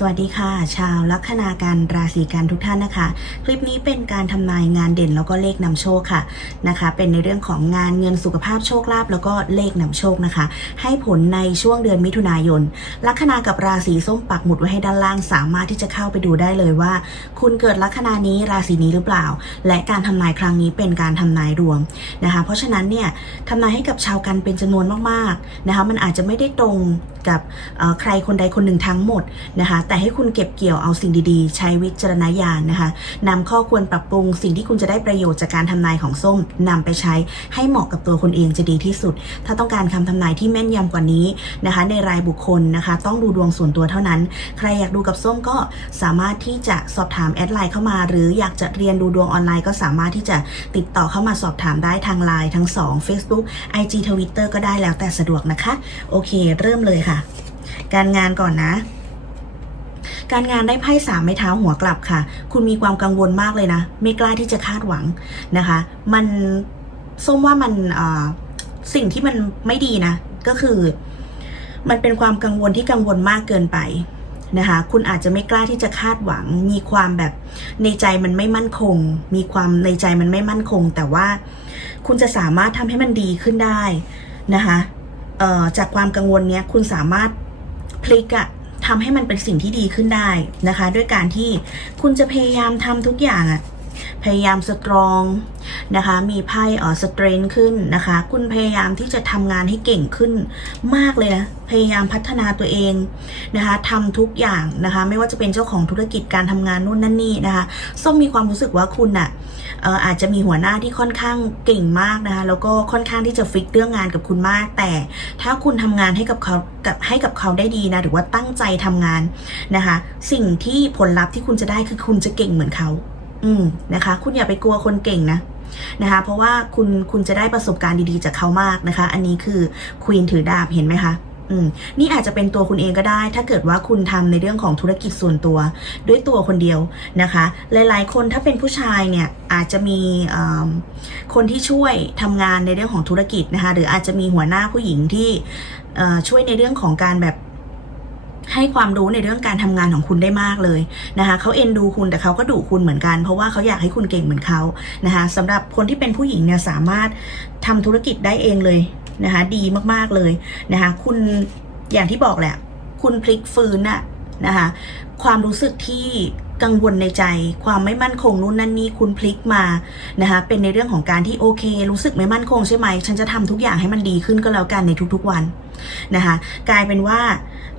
สวัสดีค่ะ ชาวลัคนาการราศีกันทุกท่านนะคะ คลิปนี้เป็นการทำนายงานเด่นแล้วก็เลขนำโชคค่ะนะคะ เป็นในเรื่องของงานเงินสุขภาพโชคลาภแล้วก็เลขนำโชคนะคะ ให้ผลในช่วงเดือนมิถุนายน ลัคนากับราศีส้มปักหมุดไว้ให้ด้านล่างสามารถที่จะเข้าไปดูได้เลยว่า คุณเกิดลัคนานี้ราศีนี้หรือเปล่า และการทำนายครั้งนี้เป็นการทำนายรวมนะคะ เพราะฉะนั้นเนี่ยทำนายให้กับชาวกันเป็นจำนวนมากๆนะคะ มันอาจจะไม่ได้ตรงกับใครคนใดคนหนึ่งทั้งหมดนะคะแต่ให้คุณเก็บเกี่ยวเอาสิ่งดีๆ ใช้วิจารณญาณนะคะนำข้อควรปรับปรุงสิ่งที่คุณจะได้ประโยชน์จากการทำนายของส้มนำไปใช้ให้เหมาะกับตัวคุณเองจะดีที่สุด ถ้าต้องการคำทำนายที่แม่นยำกว่านี้นะคะ ในรายบุคคลนะคะ ต้องดูดวงส่วนตัวเท่านั้น ใครอยากดูกับส้มก็สามารถที่จะสอบถามแอดไลน์เข้ามา หรืออยากจะเรียนดูดวงออนไลน์ก็สามารถที่จะติดต่อเข้ามาสอบถามได้ทางไลน์ทั้ง 2 Facebook IG Twitter ก็ได้แล้วแต่สะดวกนะคะ โอเค เริ่มเลยค่ะ การงานก่อนนะ การงานได้ไพ่สามไม้เท้าหัวกลับค่ะ คุณมีความกังวลมากเลยนะ ไม่กล้าที่จะคาดหวังนะคะ มันส้มว่ามันสิ่งที่มันไม่ดีนะ ก็คือ มันเป็นความกังวลที่กังวลมากเกินไปนะคะ คุณอาจจะไม่กล้าที่จะคาดหวัง มีความแบบในใจมันไม่มั่นคง มีความในใจมันไม่มั่นคง แต่ว่าคุณจะสามารถทำให้มันดีขึ้นได้นะคะจากความกังวลเนี้ยคุณสามารถพลิกอะ ทำให้มันเป็นสิ่งที่ดีขึ้นได้นะคะ ด้วยการที่คุณจะพยายามทำทุกอย่างอะพยายามสตรองนะคะ มีไพ่เออสเตรนขึ้นนะคะ คุณพยายามที่จะทำงานให้เก่งขึ้นมากเลยนะ พยายามพัฒนาตัวเองนะคะทำทุกอย่างนะคะ ไม่ว่าจะเป็นเจ้าของธุรกิจการทำงานนู่นนั่นนี่นะคะ ส้มมีความรู้สึกว่าคุณอะ อาจจะมีหัวหน้าที่ค่อนข้างเก่งมากนะคะแล้วก็ค่อนข้างที่จะฟิกเรื่องงานกับคุณมาก แต่ถ้าคุณทำงานให้กับเขากับให้กับเขาได้ดีนะหรือว่าตั้งใจทำงานนะคะ สิ่งที่ผลลัพธ์ที่คุณจะได้คือคุณจะเก่งเหมือนเขา อืมนะคะ คุณอย่าไปกลัวคนเก่งนะนะคะเพราะว่าคุณคุณจะได้ประสบการณ์ดีๆจากเขามากนะคะ อันนี้คือควีนถือดาบเห็นไหมคะ อืมนี่อาจจะเป็นตัวคุณเองก็ได้ ถ้าเกิดว่าคุณทำในเรื่องของธุรกิจส่วนตัว ด้วยตัวคนเดียวนะคะ หลาย ๆ คนถ้าเป็นผู้ชายเนี่ยอาจจะมีคนที่ช่วยทำงานในเรื่องของธุรกิจนะคะ หรืออาจจะมีหัวหน้าผู้หญิงที่ช่วยในเรื่องของการแบบให้ความรู้ในเรื่องการทำงานของคุณได้มากเลยนะคะเขาเอ็นดูคุณแต่เขาก็ดุคุณเหมือนกัน เพราะว่าเขาอยากให้คุณเก่งเหมือนเขานะคะสำหรับคนที่เป็นผู้หญิงเนี่ยสามารถทำธุรกิจได้เองเลย นะคะ ดีมากๆเลยนะคะ คุณอย่างที่บอกแหละ คุณพลิกฟื้นอะนะคะ ความรู้สึกที่กังวลในใจ ความไม่มั่นคงนู่นนั่นนี่คุณพลิกมานะคะเป็นในเรื่องของการที่โอเค รู้สึกไม่มั่นคงใช่ไหม ฉันจะทำทุกอย่างให้มันดีขึ้นก็แล้วกันในทุกๆวันนะคะ กลายเป็นว่า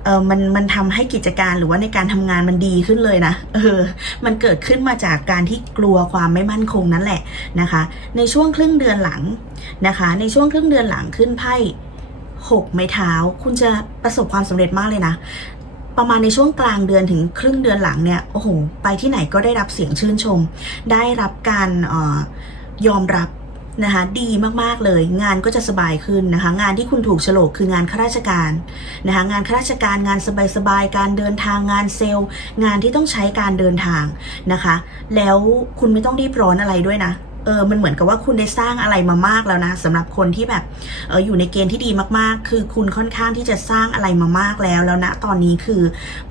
เออมันมันทำให้กิจการหรือว่าในการทำงานมันดีขึ้นเลยนะเออมันเกิดขึ้นมาจากการที่กลัวความไม่มั่นคงนั่นแหละนะคะ ในช่วงครึ่งเดือนหลังนะคะ ในช่วงครึ่งเดือนหลังขึ้นไพ่หกไม้เท้า คุณจะประสบความสำเร็จมากเลยนะประมาณในช่วงกลางเดือนถึงครึ่งเดือนหลังเนี่ยโอ้โหไปที่ไหนก็ได้รับเสียงชื่นชม ได้รับการออยอมรับ นะคะดีมากๆเลย งานก็จะสบายขึ้นนะคะงานที่คุณถูกฉลกคืองานข้าราชการนะคะงานข้าราชการงานสบายๆการเดินทางงานเซลล์ งานที่ต้องใช้การเดินทางนะคะ แล้วคุณไม่ต้องรีบร้อนอะไรด้วยนะ เออมันเหมือนกับว่าคุณได้สร้างอะไรมามากแล้วนะสำหรับคนที่แบบเอออยู่ในเกณฑ์ที่ดีมากๆ คือคุณค่อนข้างที่จะสร้างอะไรมามากแล้วแล้วนะตอนนี้คือ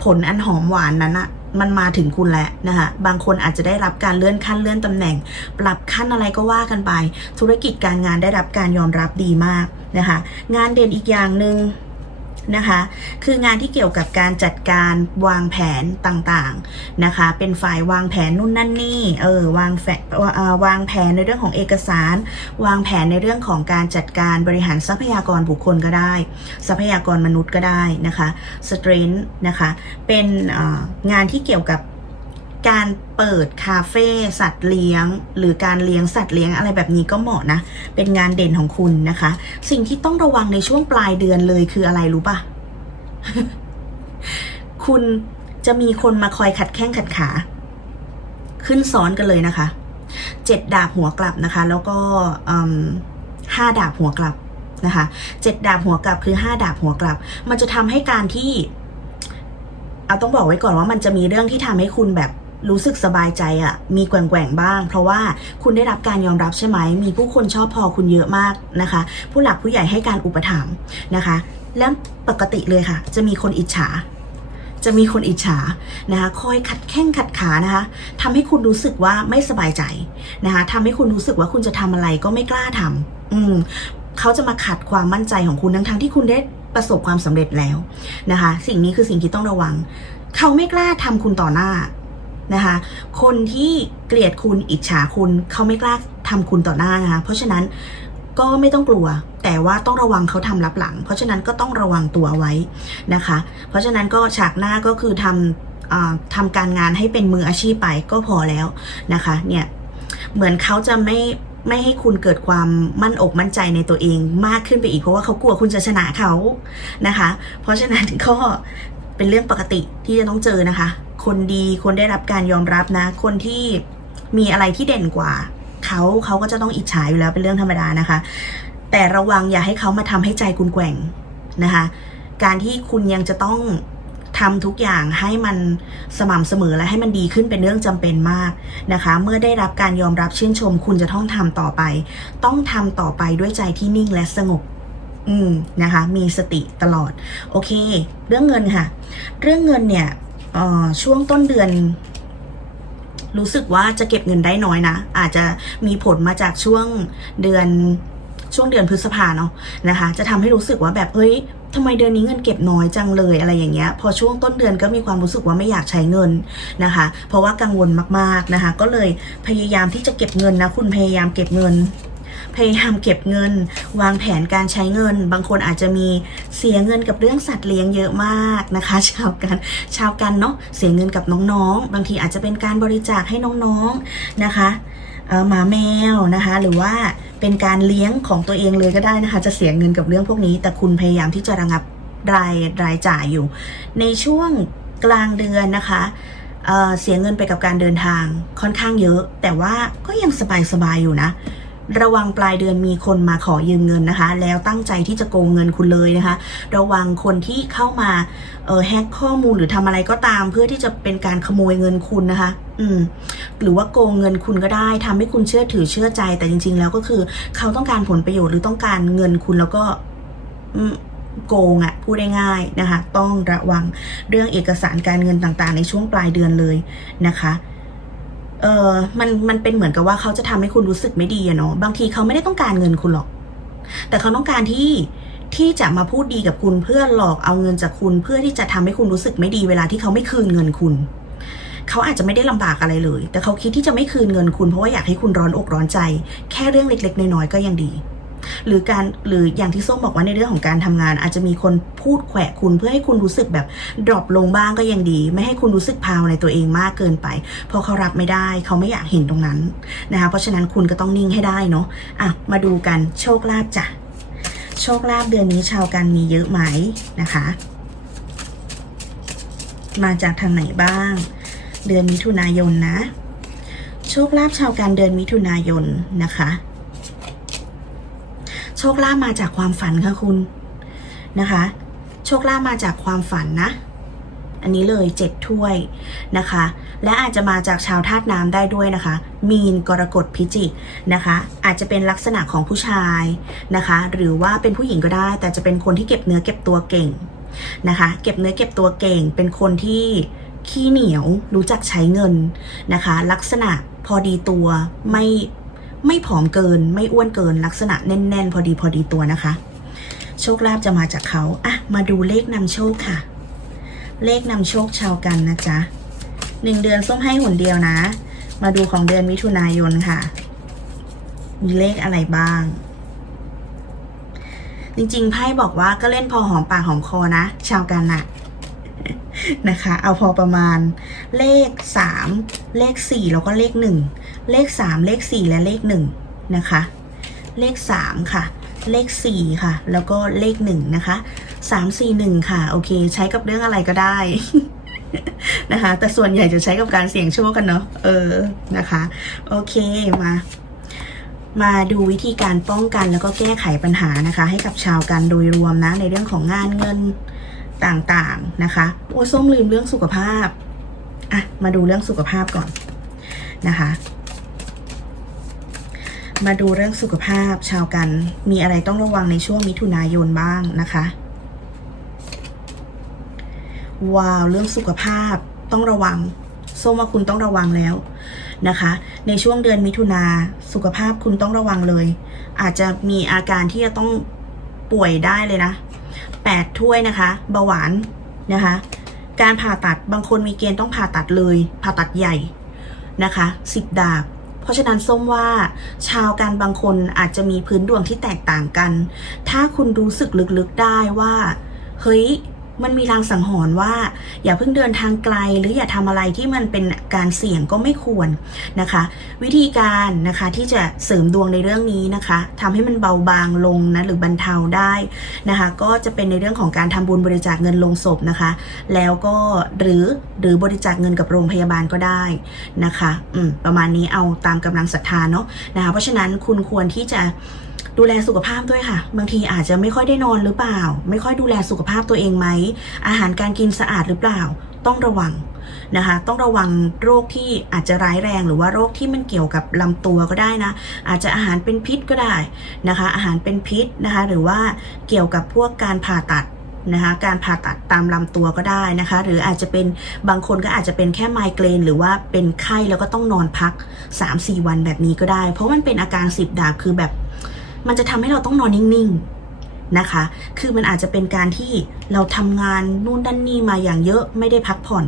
ผลอันหอมหวานนั้นอะมันมาถึงคุณแล้วนะคะ บางคนอาจจะได้รับการเลื่อนขั้นเลื่อนตำแหน่ง ปรับขั้นอะไรก็ว่ากันไป ธุรกิจการงานได้รับการยอมรับดีมากนะคะ งานเด่นอีกอย่างหนึ่ง นะคะ คืองานที่เกี่ยวกับการจัดการวางแผนต่างๆนะคะ เป็นฝ่ายวางแผนนู่นนั่นนี่เออวางแผนวางแผนในเรื่องของเอกสาร วางแผนในเรื่องของการจัดการบริหารทรัพยากรบุคคลก็ได้ ทรัพยากรมนุษย์ก็ได้นะคะสเตรนนะคะเป็นงานที่เกี่ยวกับ การเปิดคาเฟ่สัตว์เลี้ยง หรือการเลี้ยงสัตว์เลี้ยงอะไรแบบนี้ก็เหมาะนะ เป็นงานเด่นของคุณนะคะ สิ่งที่ต้องระวังในช่วงปลายเดือนเลยคืออะไรรู้ปะคุณจะมีคนมาคอยขัดแข้งขัดขา ขึ้นซ้อนกันเลยนะคะเจ็ดดาบหัวกลับนะคะ แล้วก็ห้าดาบหัวกลับนะคะเจ็ดดาบหัวกลับคือห้าดาบหัวกลับ มันจะทำให้การที่ เอาต้องบอกไว้ก่อนว่ามันจะมีเรื่องที่ทำให้คุณแบบ รู้สึกสบายใจอะมีแกว่งๆบ้าง เพราะว่าคุณได้รับการยอมรับใช่ไหม มีผู้คนชอบพอคุณเยอะมากนะคะ ผู้หลักผู้ใหญ่ให้การอุปถัมภ์นะคะ แล้วปกติเลยค่ะ จะมีคนอิจฉา จะมีคนอิจฉานะคะ คอยขัดแข้งขัดขานะคะทำให้คุณรู้สึกว่าไม่สบายใจนะคะทำให้คุณรู้สึกว่าคุณจะทำอะไรก็ไม่กล้าทำอืมเขาจะมาขัดความมั่นใจของคุณทั้งๆที่คุณได้ประสบความสำเร็จแล้วนะคะ สิ่งนี้คือสิ่งที่ต้องระวัง เขาไม่กล้าทำคุณต่อหน้า นะคะ คนที่เกลียดคุณอิจฉาคุณเขาไม่กล้าทำคุณต่อหน้านะคะ เพราะฉะนั้นก็ไม่ต้องกลัว แต่ว่าต้องระวังเขาทำรับหลัง เพราะฉะนั้นก็ต้องระวังตัวไว้นะคะ เพราะฉะนั้นก็ฉากหน้าก็คือทำอ่าทำการงานให้เป็นมืออาชีพไปก็พอแล้วนะคะเนี่ยเหมือนเขาจะไม่ไม่ให้คุณเกิดความมั่นอกมั่นใจในตัวเองมากขึ้นไปอีกเพราะว่าเขากลัวคุณจะชนะเขานะคะ เพราะฉะนั้นก็เป็นเรื่องปกติที่จะต้องเจอนะคะ คนดี คนได้รับการยอมรับนะ คนที่มีอะไรที่เด่นกว่า เขาเขาก็จะต้องอิจฉาอยู่แล้วเป็นเรื่องธรรมดานะคะ แต่ระวังอย่าให้เขามาทำให้ใจคุณแกว่งนะคะ การที่คุณยังจะต้องทำทุกอย่างให้มันสม่ำเสมอและให้มันดีขึ้นเป็นเรื่องจำเป็นมากนะคะ เมื่อได้รับการยอมรับชื่นชม คุณจะต้องทำต่อไป ต้องทำต่อไปด้วยใจที่นิ่งและสงบ อืมนะคะ มีสติตลอด โอเค เรื่องเงินค่ะ เรื่องเงินเนี่ย ช่วงต้นเดือน รู้สึกว่าจะเก็บเงินได้น้อยนะ อาจจะมีผลมาจากช่วงเดือนช่วงเดือนพฤษภาเนาะนะคะ จะทำให้รู้สึกว่าแบบเฮ้ยทำไมเดือนนี้เงินเก็บน้อยจังเลยอะไรอย่างเงี้ย พอช่วงต้นเดือนก็มีความรู้สึกว่าไม่อยากใช้เงินนะคะ เพราะว่ากังวลมากๆนะคะ ก็เลยพยายามที่จะเก็บเงินนะ คุณพยายามเก็บเงิน พยายามเก็บเงิน วางแผนการใช้เงิน บางคนอาจจะมีเสียเงินกับเรื่องสัตว์เลี้ยงเยอะมากนะคะ ชาวกันชาวกันเนาะเสียเงินกับน้องๆ บางทีอาจจะเป็นการบริจาคให้น้องๆนะคะหมาแมวนะคะ หรือว่าเป็นการเลี้ยงของตัวเองเลยก็ได้นะคะ จะเสียเงินกับเรื่องพวกนี้ แต่คุณพยายามที่จะระงับรายรายจ่ายอยู่ ในช่วงกลางเดือนนะคะเเสียเงินไปกับการเดินทางค่อนข้างเยอะ แต่ว่าก็ยังสบายๆอยู่นะ ระวังปลายเดือนมีคนมาขอยืมเงินนะคะ แล้วตั้งใจที่จะโกงเงินคุณเลยนะคะ ระวังคนที่เข้ามาเออแฮกข้อมูลหรือทำอะไรก็ตาม เพื่อที่จะเป็นการขโมยเงินคุณนะคะ อืม หรือว่าโกงเงินคุณก็ได้ทำให้คุณเชื่อถือเชื่อใจ แต่จริง ๆ แล้วก็คือ เขาต้องการผลประโยชน์หรือต้องการเงินคุณแล้วก็ อืมโกงอะ่ะพูดได้ง่ายนะคะ ต้องระวังเรื่องเอกสารการเงินต่างๆ ในช่วงปลายเดือนเลยนะคะ เออมันมันเป็นเหมือนกับว่าเขาจะทำให้คุณรู้สึกไม่ดีอะเนาะบางทีเขาไม่ได้ต้องการเงินคุณหรอก แต่เขาต้องการที่ที่จะมาพูดดีกับคุณเพื่อหลอกเอาเงินจากคุณ เพื่อที่จะทำให้คุณรู้สึกไม่ดีเวลาที่เขาไม่คืนเงินคุณ เขาอาจจะไม่ได้ลำบากอะไรเลย แต่เขาคิดที่จะไม่คืนเงินคุณเพราะว่าอยากให้คุณร้อนอกร้อนใจ แค่เรื่องเล็ก ๆ น้อยๆก็ยังดี หรือการหรืออย่างที่ส้มบอกว่าในเรื่องของการทำงาน อาจจะมีคนพูดแขวะคุณเพื่อให้คุณรู้สึกแบบดรอปลงบ้างก็ยังดี ไม่ให้คุณรู้สึกพาวในตัวเองมากเกินไปเพราะเขารับไม่ได้เขาไม่อยากเห็นตรงนั้นนะคะเพราะฉะนั้นคุณก็ต้องนิ่งให้ได้เนาะอะมาดูกันโชคลาภจ้ะโชคลาภเดือนนี้ชาวกันมีเยอะไหมนะคะ มาจากทางไหนบ้าง เดือนมิถุนายนนะ โชคลาภชาวกันเดือนมิถุนายนนะคะ โชคลาภมาจากความฝันค่ะคุณนะคะ โชคลาภมาจากความฝันนะ อันนี้เลยเจ็ดถ้วยนะคะ และอาจจะมาจากชาวธาตุน้ำได้ด้วยนะคะ มีนกรกฎพิจิกนะคะ อาจจะเป็นลักษณะของผู้ชายนะคะ หรือว่าเป็นผู้หญิงก็ได้ แต่จะเป็นคนที่เก็บเนื้อเก็บตัวเก่งนะคะ เก็บเนื้อเก็บตัวเก่ง เป็นคนที่ขี้เหนียวรู้จักใช้เงินนะคะ ลักษณะพอดีตัวไม่ ไม่ผอมเกิน ไม่อ้วนเกิน ลักษณะแน่น ๆ พอดีพอดีตัวนะคะ โชคลาภจะมาจากเขาอะมาดูเลขนำโชคค่ะ เลขนำโชคชาวกันนะจ๊ะหนึ่งเดือนส้มให้หนเดียวนะ มาดูของเดือนมิถุนายนค่ะ มีเลขอะไรบ้าง จริงๆไพ่บอกว่าก็เล่นพอหอมปากหอมคอนะ ชาวกันอะนะคะ เอาพอประมาณเลขสามเลขสี่แล้วก็เลขหนึ่ง เลขสามเลขสี่และเลขหนึ่งนะคะ เลขสามค่ะ เลขสี่ค่ะ แล้วก็เลขหนึ่งนะคะสามสี่หนึ่งค่ะ โอเค ใช้กับเรื่องอะไรก็ได้นะคะ แต่ส่วนใหญ่จะใช้กับการเสี่ยงโชคกันเนาะเออนะคะ โอเคมามาดูวิธีการป้องกันแล้วก็แก้ไขปัญหานะคะ ให้กับชาวกันโดยรวมนะ ในเรื่องของงานเงินต่างๆนะคะ โอ้ส้มลืมเรื่องสุขภาพ อะ มาดูเรื่องสุขภาพก่อนนะคะ มาดูเรื่องสุขภาพชาวกัน มีอะไรต้องระวังในช่วงมิถุนายนบ้างนะคะว้าวเรื่องสุขภาพต้องระวังส้มว่าคุณต้องระวังแล้วนะคะ ในช่วงเดือนมิถุนาสุขภาพคุณต้องระวังเลย อาจจะมีอาการที่จะต้องป่วยได้เลยนะแปดถ้วยนะคะเบาหวานนะคะ การผ่าตัดบางคนมีเกณฑ์ต้องผ่าตัดเลย ผ่าตัดใหญ่นะคะสิบดาบ ราะฉะนั้นส้มว่า ชาวการบางคนอาจจะมีพื้นดวงที่แตกต่างกัน ถ้าคุณรู้สึกลึกๆได้ว่า เฮ้ย มันมีรางสังหรณ์ว่า อย่าเพิ่งเดินทางไกล หรืออย่าทำอะไรที่มันเป็นการเสี่ยงก็ไม่ควรนะคะ วิธีการนะคะที่จะเสริมดวงในเรื่องนี้นะคะทำให้มันเบาบางลงนะหรือบรรเทาได้นะคะ ก็จะเป็นในเรื่องของการทำบุญบริจาคเงินลงศพนะคะ แล้วก็หรือหรือบริจาคเงินกับโรงพยาบาลก็ได้นะคะ อืมประมาณนี้เอาตามกำลังศรัทธาเนาะนะคะ เพราะฉะนั้นคุณควรที่จะ ดูแลสุขภาพด้วยค่ะ บางทีอาจจะไม่ค่อยได้นอนหรือเปล่า ไม่ค่อยดูแลสุขภาพตัวเองไหม อาหารการกินสะอาดหรือเปล่า ต้องระวังนะคะ ต้องระวังโรคที่อาจจะร้ายแรงหรือว่าโรคที่มันเกี่ยวกับลำตัวก็ได้นะ อาจจะอาหารเป็นพิษก็ได้นะคะ อาหารเป็นพิษนะคะ หรือว่าเกี่ยวกับพวกการผ่าตัดนะคะการผ่าตัดตามลำตัวก็ได้นะคะ หรืออาจจะเป็นบางคนก็อาจจะเป็นแค่ไมเกรน หรือว่าเป็นไข้แล้วก็ต้องนอนพัก 3-4 วันแบบนี้ก็ได้ เพราะมันเป็นอาการสิบดาบคือแบบ มันจะทำให้เราต้องนอนนิ่งๆนะคะ คือมันอาจจะเป็นการที่เราทำงานนู่นด้านนี่มาอย่างเยอะไม่ได้พักผ่อน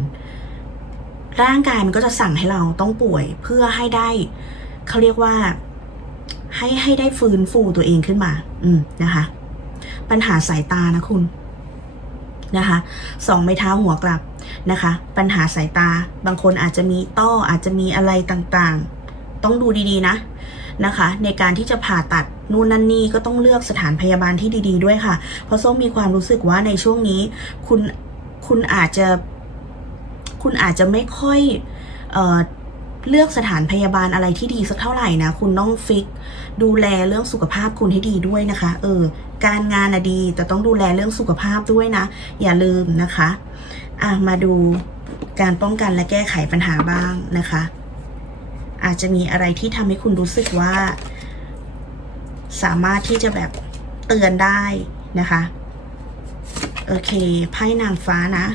ร่างกายมันก็จะสั่งให้เราต้องป่วยเพื่อให้ได้เขาเรียกว่าให้ให้ได้ฟื้นฟูตัวเองขึ้นมา อืมนะคะ ปัญหาสายตานะคุณนะคะสองไม้เท้าหัวกลับนะคะ ปัญหาสายตาบางคนอาจจะมีต้ออาจจะมีอะไรต่างๆ ต้องดูดีๆนะ นะคะ ในการที่จะผ่าตัดนู่นนั่นนี่ก็ต้องเลือกสถานพยาบาลที่ดีๆด้วยค่ะ เพราะส้มมีความรู้สึกว่าในช่วงนี้ คุณคุณอาจจะ คุณอาจจะไม่ค่อยเออเลือกสถานพยาบาลอะไรที่ดีสักเท่าไหร่นะ คุณต้องฟิก ดูแลเรื่องสุขภาพคุณให้ดีด้วยนะคะ เออ การงานอะดี แต่ต้องดูแลเรื่องสุขภาพด้วยนะ อย่าลืมนะคะ อะ มาดูการป้องกันและแก้ไขปัญหาบ้างนะคะ อาจจะมีอะไรที่ทำให้คุณรู้สึกว่า สามารถที่จะแบบเตือนได้นะคะ โอเค ไพ่นางฟ้านะ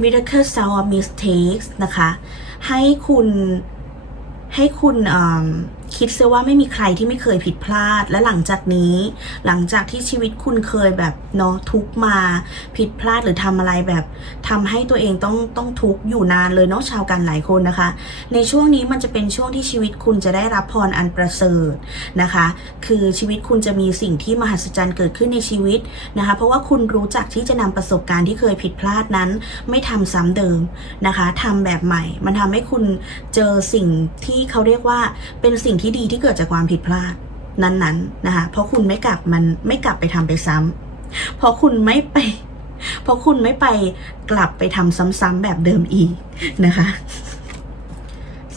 Miracle s o u r Mistakes นะคะ ให้คุณให้คุณคิดซะว่าไม่มีใครที่ไม่เคยผิดพลาด และหลังจากนี้ หลังจากที่ชีวิตคุณเคยแบบเนาะทุกมาผิดพลาดหรือทำอะไรแบบทำให้ตัวเองต้องต้องทุกอยู่นานเลยเนาะชาวกันหลายคนนะคะ ในช่วงนี้มันจะเป็นช่วงที่ชีวิตคุณจะได้รับพรอันประเสริฐนะคะ คือชีวิตคุณจะมีสิ่งที่มหัศจรรย์เกิดขึ้นในชีวิตนะคะ เพราะว่าคุณรู้จักที่จะนำประสบการณ์ที่เคยผิดพลาดนั้น ไม่ทำซ้ำเดิมนะคะทำแบบใหม่ มันทำให้คุณเจอสิ่งที่เขาเรียกว่าเป็นสิ่งที่ดีที่เกิดจากความผิดพลาดนั้นๆนะคะ เพราะคุณไม่กลับมันไม่กลับไปทำไปซ้ำเพราะคุณไม่ไป เพราะคุณไม่ไปกลับไปทำซ้ำๆแบบเดิมอีกนะคะ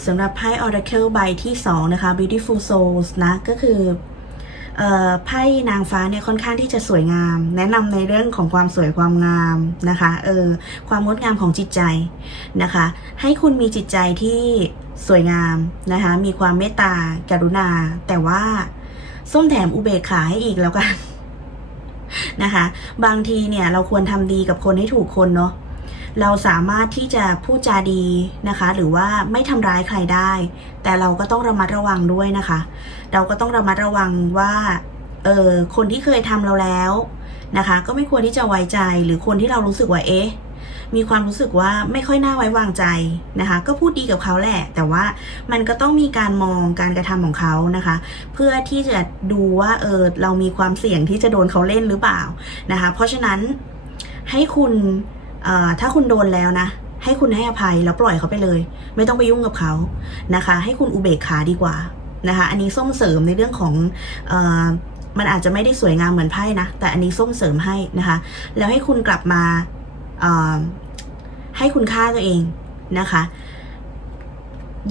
สำหรับไพ่ Oracle ใบที่ 2 นะคะ Beautiful Souls นะ ก็คือ ไพ่นางฟ้าเนี่ยค่อนข้างที่จะสวยงาม แนะนำในเรื่องของความสวยความงามนะคะเออความงดงามของจิตใจนะคะ ให้คุณมีจิตใจที่สวยงามนะคะมีความเมตตากรุณา แต่ว่าส้มแถมอุเบกขาให้อีกแล้วกันนะคะ บางทีเนี่ยเราควรทำดีกับคนให้ถูกคนเนาะ เราสามารถที่จะพูดจาดีนะคะ หรือว่าไม่ทำร้ายใครได้ แต่เราก็ต้องระมัดระวังด้วยนะคะ เราก็ต้องระมัดระวังว่าเออคนที่เคยทำเราแล้วนะคะ ก็ไม่ควรที่จะไว้ใจหรือคนที่เรารู้สึกว่าเอ๊ะมีความรู้สึกว่าไม่ค่อยน่าไว้วางใจนะคะ ก็พูดดีกับเขาแหละ แต่ว่ามันก็ต้องมีการมองการกระทำของเขานะคะ เพื่อที่จะดูว่าเออเรามีความเสี่ยงที่จะโดนเขาเล่นหรือเปล่านะคะ เพราะฉะนั้นให้คุณ ถ้าคุณโดนแล้วนะ ให้คุณให้อภัยแล้วปล่อยเขาไปเลย ไม่ต้องไปยุ่งกับเขานะคะ ให้คุณอุเบกขาดีกว่านะคะ อันนี้ส้มเสริมในเรื่องของอมันอาจจะไม่ได้สวยงามเหมือนไพ่นะ แต่อันนี้ส้มเสริมให้นะคะ แล้วให้คุณกลับมาให้คุณค่าตัวเองนะคะ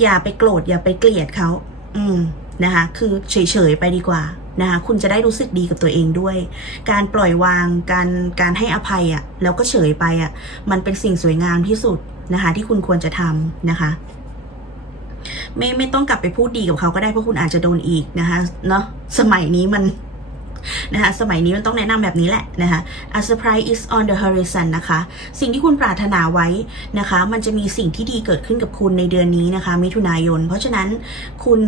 อย่าไปโกรธอย่าไปเกลียดเขา อืมนะคะ คือเฉยๆไปดีกว่า นะคะคุณจะได้รู้สึกดีกับตัวเองด้วย การปล่อยวางการการให้อภัยอะ่ะแล้วก็เฉยไปอะ่ะมันเป็นสิ่งสวยงามที่สุดนะคะที่คุณควรจะทำนะคะไม่ไม่ต้องกลับไปพูดดีกับเขาก็ได้เพราะคุณอาจจะโดนอีกนะคะเนาะสมัยนี้มันนะคะสมัยนี้มันต้องแนะนำแบบนี้แหละนะคะ A surprise is on the horizon นะคะ สิ่งที่คุณปรารถนาไว้นะคะ มันจะมีสิ่งที่ดีเกิดขึ้นกับคุณในเดือนนี้นะคะ มิถุนายน เพราะฉะนั้นคุณ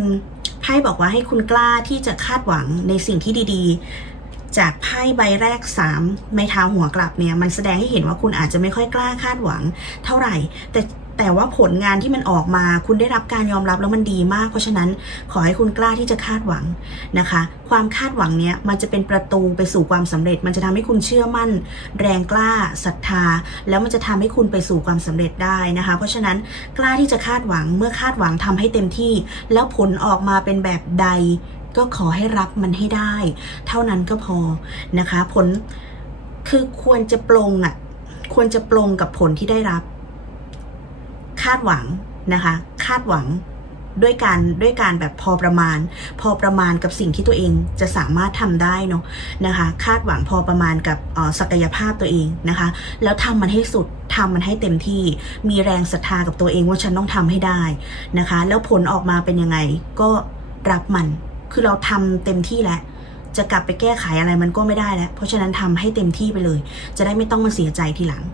ไพ่บอกว่าให้คุณกล้าที่จะคาดหวังในสิ่งที่ดีๆ จากไพ่ใบแรก 3 ไม้เท้าหัวกลับเนี่ย มันแสดงให้เห็นว่าคุณอาจจะไม่ค่อยกล้าคาดหวังเท่าไหร่ แต่ แต่ว่าผลงานที่มันออกมา คุณได้รับการยอมรับแล้วมันดีมาก เพราะฉะนั้นขอให้คุณกล้าที่จะคาดหวังนะคะ ความคาดหวังเนี้ยมันจะเป็นประตูไปสู่ความสำเร็จ มันจะทำให้คุณเชื่อมั่น แรงกล้าศรัทธา แล้วมันจะทำให้คุณไปสู่ความสำเร็จได้นะคะ เพราะฉะนั้นกล้าที่จะคาดหวังเมื่อคาดหวังทำให้เต็มที่ แล้วผลออกมาเป็นแบบใด ก็ขอให้รับมันให้ได้ เท่านั้นก็พอนะคะ ผลคือควรจะปลงอะควรจะปลงกับผลที่ได้รับ คาดหวังนะคะ คาดหวังด้วยการด้วยการแบบพอประมาณ พอประมาณกับสิ่งที่ตัวเองจะสามารถทำได้เนาะนะคะ คาดหวังพอประมาณกับศักยภาพตัวเองนะคะ แล้วทำมันให้สุดทำมันให้เต็มที่มีแรงศรัทธากับตัวเองว่าฉันต้องทำให้ได้นะคะ แล้วผลออกมาเป็นยังไงก็รับมัน คือเราทำเต็มที่แล้วจะกลับไปแก้ไขอะไรมันก็ไม่ได้แล้ว เพราะฉะนั้นทำให้เต็มที่ไปเลย จะได้ไม่ต้องมาเสียใจทีหลัง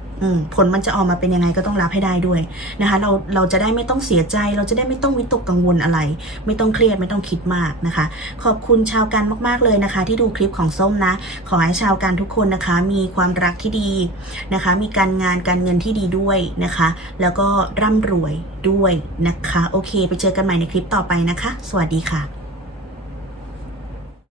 ผลมันจะออกมาเป็นยังไงก็ต้องรับให้ได้ด้วยนะคะ เราเราจะได้ไม่ต้องเสียใจ เราจะได้ไม่ต้องวิตกกังวลอะไร ไม่ต้องเครียดไม่ต้องคิดมากนะคะ ขอบคุณชาวกันมากๆเลยนะคะ ที่ดูคลิปของส้มนะ ขอให้ชาวกันทุกคนนะคะ มีความรักที่ดีนะคะ มีการงานการเงินที่ดีด้วยนะคะ แล้วก็ร่ำรวยด้วยนะคะ โอเค ไปเจอกันใหม่ในคลิปต่อไปนะคะ สวัสดีค่ะ